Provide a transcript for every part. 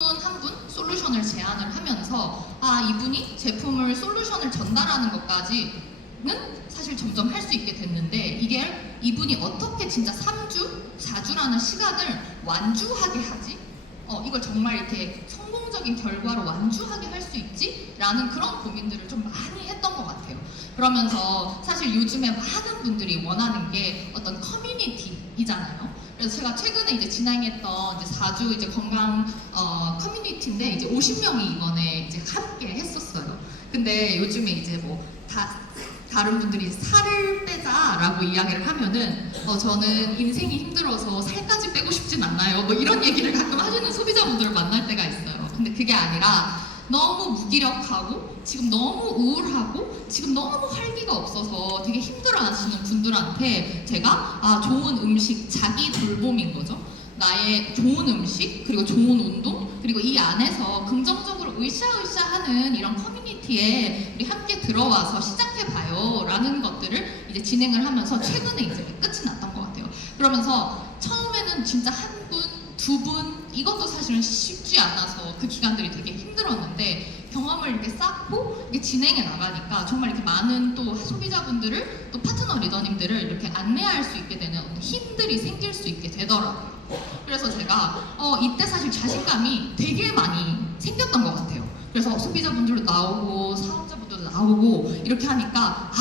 한 분 솔루션을 제안을 하면서 이분이 제품을 솔루션을 전달하는 것까지는 사실 점점 할 수 있게 됐는데 이게 이분이 어떻게 진짜 3주, 4주라는 시간을 완주하게 하지? 이걸 정말 이렇게 성공적인 결과로 완주하게 할 수 있지? 라는 그런 고민들을 좀 많이 했던 것 같아요. 그러면서 사실 요즘에 많은 분들이 원하는 게 어떤 커뮤니티이잖아요. 그래서 제가 최근에 이제 진행했던 이제 4주 이제 건강 커뮤니티인데 이제 50명이 이번에 이제 함께 했었어요. 근데 요즘에 이제 다른 분들이 살을 빼자라고 이야기를 하면은 저는 인생이 힘들어서 살까지 빼고 싶진 않아요. 뭐 이런 얘기를 가끔 하시는 소비자분들을 만날 때가 있어요. 근데 그게 아니라 너무 무기력하고 지금 너무 우울하고 지금 너무 활기가 없어서 되게 힘들어하시는 분들한테 제가 좋은 음식, 자기 돌봄인 거죠. 나의 좋은 음식, 그리고 좋은 운동, 그리고 이 안에서 긍정적으로 으쌰으쌰하는 이런 커뮤니티에 우리 함께 들어와서 시작해봐요 라는 것들을 이제 진행을 하면서 최근에 이제 끝이 났던 것 같아요. 그러면서 처음에는 진짜 한 분, 두 분, 이것도 사실은 쉽지 않아서 그 기간들이 되게 힘들었는데 경험을 이렇게 쌓고 이렇게 진행해 나가니까 정말 이렇게 많은 또 소비자분들을 또 파트너 리더님들을 이렇게 안내할 수 있게 되는 어떤 힘들이 생길 수 있게 되더라고요. 그래서 제가 이때 사실 자신감이 되게 많이 생겼던 것 같아요. 그래서 소비자분들도 나오고 사업자분들도 나오고 이렇게 하니까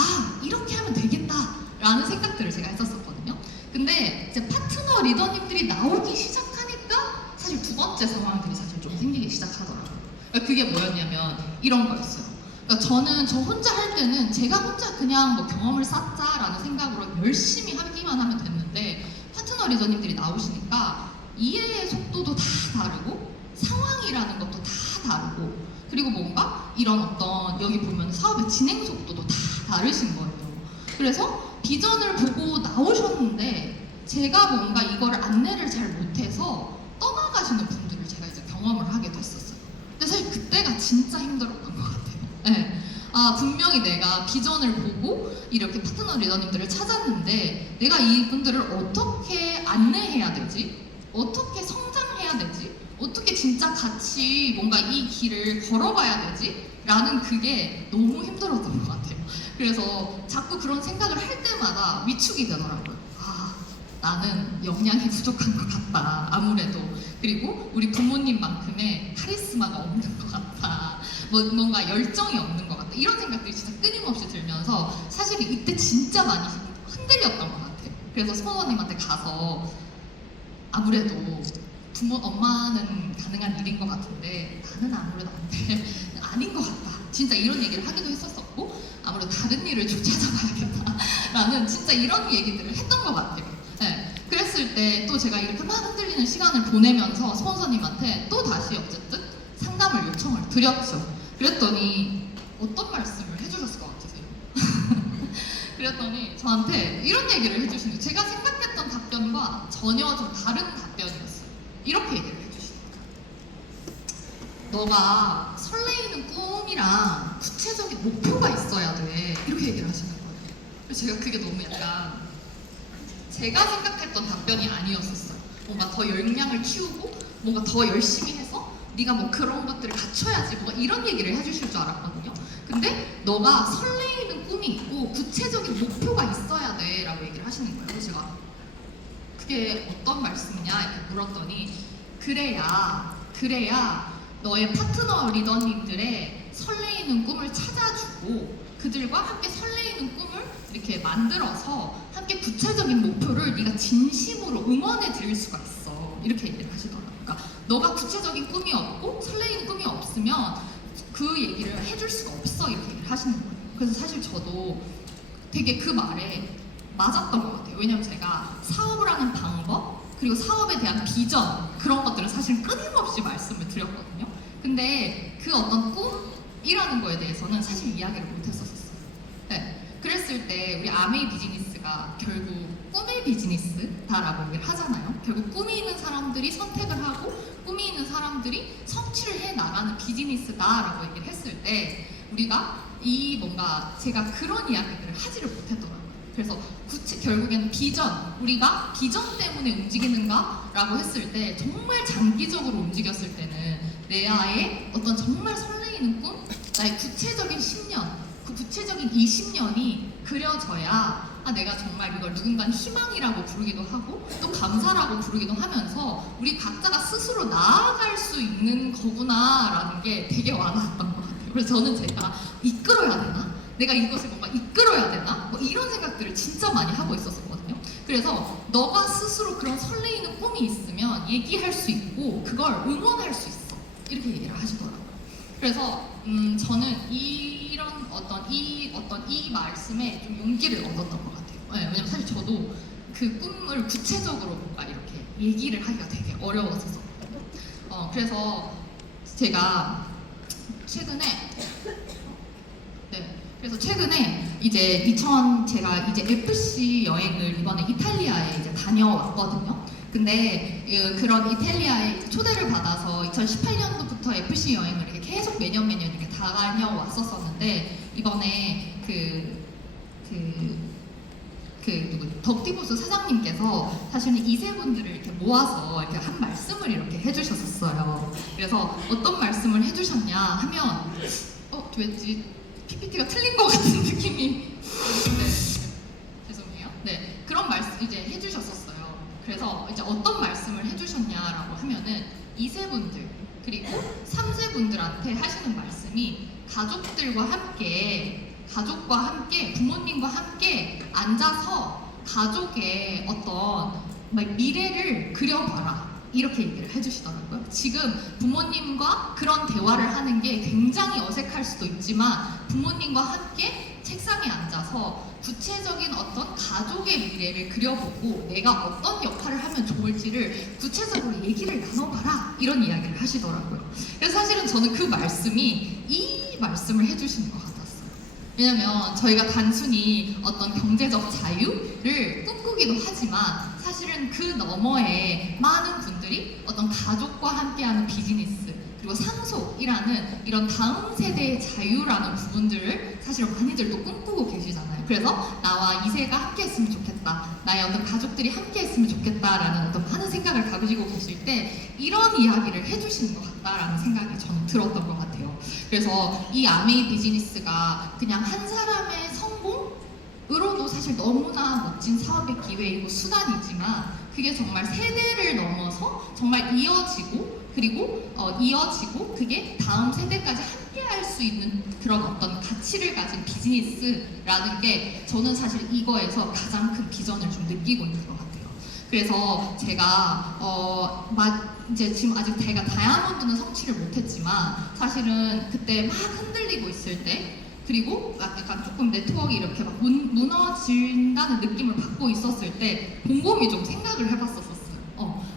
이렇게 하면 되겠다라는 생각들을 제가 했었거든요. 근데 이제 파트너 리더님들이 나오기 시작하니까 사실 두 번째 상황들이 사실 좀 생기기 시작하더라고요. 그러니까 그게 뭐였냐면 이런 거였어요. 그러니까 저는 저 혼자 할 때는 제가 혼자 그냥 뭐 경험을 쌓자라는 생각으로 열심히 하기만 하면 됐는데 파트너 리더님들이 나오시니까 이해의 속도도 다 다르고 상황이라는 것도 다 다르고 그리고 뭔가 이런 어떤 여기 보면 사업의 진행 속도도 다 다르신 거예요. 그래서 비전을 보고 나오셨는데 제가 뭔가 이거를 안내를 잘 못해서 떠나가시는 분들을 제가 이제 경험을 하게 됐었어요. 근데 사실 그때가 진짜 힘들었던 것 같아요. 네. 분명히 내가 비전을 보고 이렇게 파트너 리더님들을 찾았는데 내가 이분들을 어떻게 안내해야 되지? 어떻게 성장해야 되지? 어떻게 진짜 같이 뭔가 이 길을 걸어가야 되지? 라는 그게 너무 힘들었던 것 같아요. 그래서 자꾸 그런 생각을 할 때마다 위축이 되더라고요. 나는 역량이 부족한 것 같다. 아무래도. 그리고 우리 부모님만큼의 카리스마가 없는 것 같다. 뭔가 열정이 없는 것 같다. 이런 생각들이 진짜 끊임없이 들면서 사실 이때 진짜 많이 흔들렸던 것 같아요. 그래서 스폰서님한테 가서 아무래도 엄마는 가능한 일인 것 같은데 나는 아무래도 안 돼. 아닌 것 같다. 진짜 이런 얘기를 하기도 했었고 아무래도 다른 일을 좀 찾아봐야겠다라는 진짜 이런 얘기들을 했던 것 같아요. 네. 그랬을 때 또 제가 이렇게 막 흔들리는 시간을 보내면서 스폰서님한테 또 다시 어쨌든 상담을 요청을 드렸죠. 그랬더니 어떤 말씀을 해주셨을 것 같으세요? 그랬더니 저한테 이런 얘기를 해주시는 거예요. 제가 생각했던 답변과 전혀 좀 다른 답변이었어요. 이렇게 얘기를 해주시는 거예요. 너가 설레이는 꿈이랑 구체적인 목표가 있어야 돼. 이렇게 얘기를 하시는 거예요. 그래서 제가 그게 너무 약간 제가 생각했던 답변이 아니었었어요. 뭔가 더 역량을 키우고 뭔가 더 열심히 해서 네가 뭐 그런 것들을 갖춰야지 뭔가 이런 얘기를 해주실 줄 알았거든요. 근데 너가 설레이는 꿈이 있고 구체적인 목표가 있어야 돼 라고 얘기를 하시는 거예요. 그래서 제가 그게 어떤 말씀이냐 이렇게 물었더니 그래야 너의 파트너 리더님들의 설레이는 꿈을 찾아주고 그들과 함께 설레이는 꿈을 이렇게 만들어서 함께 구체적인 목표를 네가 진심으로 응원해 드릴 수가 있어. 이렇게 얘기를 하시더라고요. 그러니까 너가 구체적인 꿈이 없고 설레이는 꿈이 없으면 그 얘기를 해줄 수가 없어. 이렇게 얘기를 하시는 거예요. 그래서 사실 저도 되게 그 말에 맞았던 것 같아요. 왜냐면 제가 사업을 하는 방법 그리고 사업에 대한 비전 그런 것들을 사실 끊임없이 말씀을 드렸거든요. 근데 그 어떤 꿈이라는 거에 대해서는 사실 이야기를 못했었어요. 네. 그랬을 때 우리 아메이 비즈니스가 결국 꿈의 비즈니스다라고 얘기를 하잖아요. 결국 꿈이 있는 사람들이 선택을 하고 꿈이 있는 사람들이 성취를 해 나가는 비즈니스다라고 얘기를 했을 때 우리가 뭔가 제가 그런 이야기들을 하지를 못했더라고요. 그래서 결국에는 우리가 비전 때문에 움직이는가? 라고 했을 때 정말 장기적으로 움직였을 때는 내아의 어떤 정말 설레이는 꿈, 나의 구체적인 10년, 그 구체적인 20년이 그려져야 내가 정말 이걸 누군가는 희망이라고 부르기도 하고 또 감사라고 부르기도 하면서 우리 각자가 스스로 나아갈 수 있는 거구나라는 게 되게 와닿았던 것 같아요. 그래서 저는 제가 이끌어야 되나? 내가 이것을 뭔가 이끌어야 되나? 뭐 이런 생각들을 진짜 많이 하고 있었거든요. 그래서 너가 스스로 그런 설레이는 꿈이 있으면 얘기할 수 있고 그걸 응원할 수 있어. 이렇게 얘기를 하시더라고요. 그래서 저는 이런 이 말씀에 좀 용기를 얻었던 것 같아요. 네, 왜냐면 사실 저도 그 꿈을 구체적으로 뭔가 이렇게 얘기를 하기가 되게 어려웠었거든요. 그래서 제가 최근에 이제 제가 이제 FC 여행을 이번에 이탈리아에 이제 다녀왔거든요. 근데 그런 이탈리아에 초대를 받아서 2018년도부터 FC 여행을 이렇게 계속 매년 이렇게 다녀왔었는데 이번에 덕디보스 사장님께서 사실은 2세분들을 이렇게 모아서 이렇게 한 말씀을 이렇게 해주셨었어요. 그래서 어떤 말씀을 해주셨냐 하면 왠지 PPT가 틀린 것 같은 느낌이 네, 죄송해요. 네, 그런 말씀 이제 해주셨었어요. 그래서 이제 어떤 말씀을 해주셨냐라고 하면은 2세분들 그리고 3세분들한테 하시는 말씀이 가족과 함께 부모님과 함께 앉아서 가족의 어떤 미래를 그려봐라 이렇게 얘기를 해주시더라고요. 지금 부모님과 그런 대화를 하는 게 굉장히 어색할 수도 있지만 부모님과 함께 책상에 앉아서 구체적인 어떤 가족의 미래를 그려보고 내가 어떤 역할을 하면 좋을지를 구체적으로 얘기를 나눠봐라 이런 이야기를 하시더라고요. 그래서 사실은 저는 그 말씀이 이 말씀을 해주시는 것 같았어요. 왜냐면 저희가 단순히 어떤 경제적 자유를 꿈꾸기도 하지만 사실은 그 너머에 많은 분들이 어떤 가족과 함께하는 비즈니스 그리고 상속이라는 이런 다음 세대의 자유라는 부분들을 사실은 많이들 또 꿈꾸고 계시잖아요. 그래서 나와 2세가 함께 했으면 좋겠다. 나의 어떤 가족들이 함께 했으면 좋겠다라는 어떤 많은 생각을 가지고 계실 때 이런 이야기를 해주시는 것 같다라는 생각이 저는 들었던 것 같아요. 그래서 이 아메이 비즈니스가 그냥 한 사람의 성공으로도 사실 너무나 멋진 사업의 기회이고 수단이지만 그게 정말 세대를 넘어서 정말 이어지고 그게 다음 세대까지 함께 할 수 있는 그런 어떤 가치를 가진 비즈니스라는 게 저는 사실 이거에서 가장 큰 비전을 좀 느끼고 있는 것 같아요. 그래서 제가 이제 지금 아직 제가 다이아몬드는 성취를 못했지만 사실은 그때 막 흔들리고 있을 때 그리고 약간 조금 네트워크가 이렇게 막 무너진다는 느낌을 받고 있었을 때 곰곰이 좀 생각을 해봤었어요.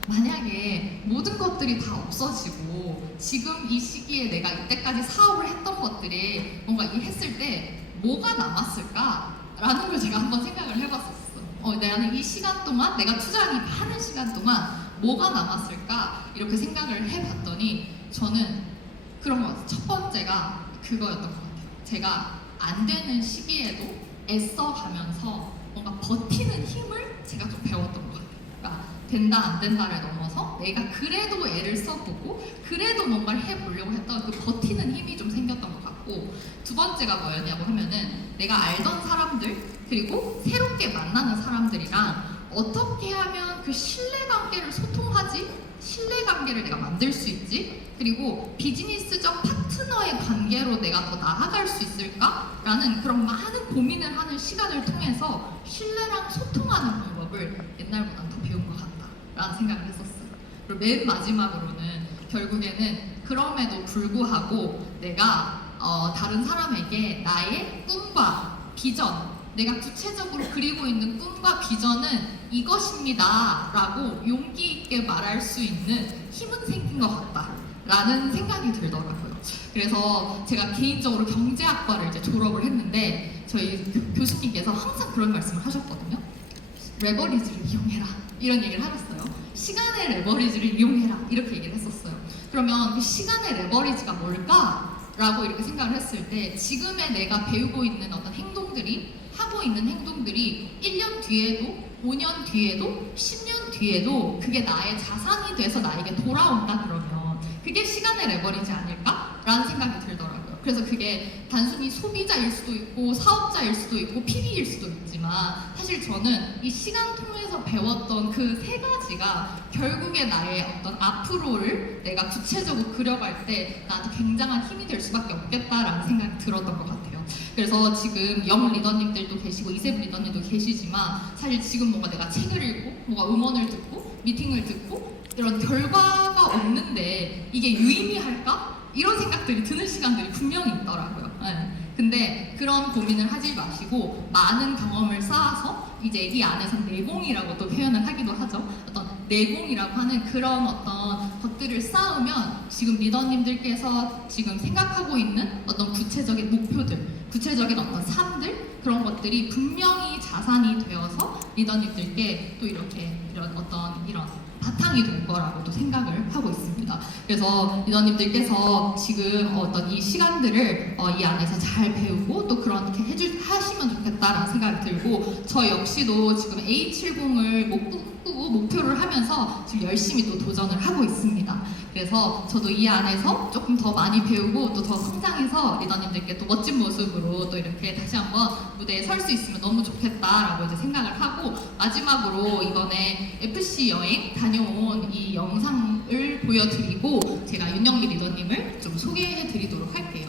만약에 모든 것들이 다 없어지고 지금 이 시기에 내가 이때까지 사업을 했던 것들이 뭔가 했을 때 뭐가 남았을까라는 걸 제가 한번 생각을 해봤었어요. 나는 이 시간 동안 내가 투자한 이 많은 시간 동안 뭐가 남았을까 이렇게 생각을 해봤더니 저는 그런 것 같아요. 첫 번째가 그거였던 것 같아요. 제가 안 되는 시기에도 애써가면서 뭔가 버티는 힘을 제가 좀 배웠던 것 같아요. 그러니까 된다 안 된다를 넘어서 내가 그래도 애를 써보고 그래도 뭔가를 해보려고 했던 그 버티는 힘이 좀 생겼던 것 같고 두 번째가 뭐였냐고 하면은 내가 알던 사람들 그리고 새롭게 만나는 사람들이랑 어떻게 하면 그 신뢰관계를 소통하지? 신뢰관계를 내가 만들 수 있지? 그리고 비즈니스적 파트너의 관계로 내가 더 나아갈 수 있을까라는 그런 많은 고민을 하는 시간을 통해서 신뢰랑 소통하는 방법을 옛날보다 더 배운 것 같다라는 생각을 했었어요. 그리고 맨 마지막으로는 결국에는 그럼에도 불구하고 내가 다른 사람에게 나의 꿈과 비전 내가 구체적으로 그리고 있는 꿈과 비전은 이것입니다 라고 용기 있게 말할 수 있는 힘은 생긴 것 같다 라는 생각이 들더라고요. 그래서 제가 개인적으로 경제학과를 이제 졸업을 했는데 저희 교수님께서 항상 그런 말씀을 하셨거든요. 레버리지를 이용해라 이런 얘기를 하셨어요. 시간의 레버리지를 이용해라 이렇게 얘기를 했었어요. 그러면 그 시간의 레버리지가 뭘까? 라고 이렇게 생각을 했을 때 지금의 내가 배우고 있는 어떤 행동들이 하고 있는 행동들이 1년 뒤에도 5년 뒤에도 10년 뒤에도 그게 나의 자산이 돼서 나에게 돌아온다 그러면 그게 시간의 레버리지 아닐까라는 생각이 들더라고요. 그래서 그게 단순히 소비자일 수도 있고 사업자일 수도 있고 PB일 수도 있지만 사실 저는 이 시간 통해서 배웠던 그 세 가지가 결국에 나의 어떤 앞으로를 내가 구체적으로 그려갈 때 나한테 굉장한 힘이 될 수밖에 없겠다라는 생각이 들었던 것 같아요. 그래서 지금 영 리더님들도 계시고 이세부 리더님도 계시지만 사실 지금 뭔가 내가 책을 읽고 뭔가 음원을 듣고 미팅을 듣고 이런 결과가 없는데 이게 유의미할까? 이런 생각들이 드는 시간들이 분명히 있더라고요. 네. 근데 그런 고민을 하지 마시고 많은 경험을 쌓아서 이제 이 안에서 내공이라고 또 표현을 하기도 하죠. 어떤 내공이라고 하는 그런 어떤 것들을 쌓으면 지금 리더님들께서 지금 생각하고 있는 어떤 구체적인 목표들, 구체적인 어떤 삶들 그런 것들이 분명히 자산이 되어서 리더님들께 또 이렇게 이런 어떤 이런 바탕이 될 거라고도 생각을 하고 있습니다. 그래서 리더님들께서 지금 어떤 이 시간들을 이 안에서 잘 배우고 또 그렇게 하시면 좋겠다라는 생각이 들고 저 역시도 지금 A70을 꿈꾸고 목표를 하면서 지금 열심히 또 도전을 하고 있습니다. 그래서 저도 이 안에서 조금 더 많이 배우고 또 더 성장해서 리더님들께 또 멋진 모습으로 또 이렇게 다시 한번 무대에 설 수 있으면 너무 좋겠다라고 이제 생각을 하고 마지막으로 이번에 FC 여행 다녀온 이 영상을 보여드리고 제가 윤영미 리더님을 좀 소개해 드리도록 할게요.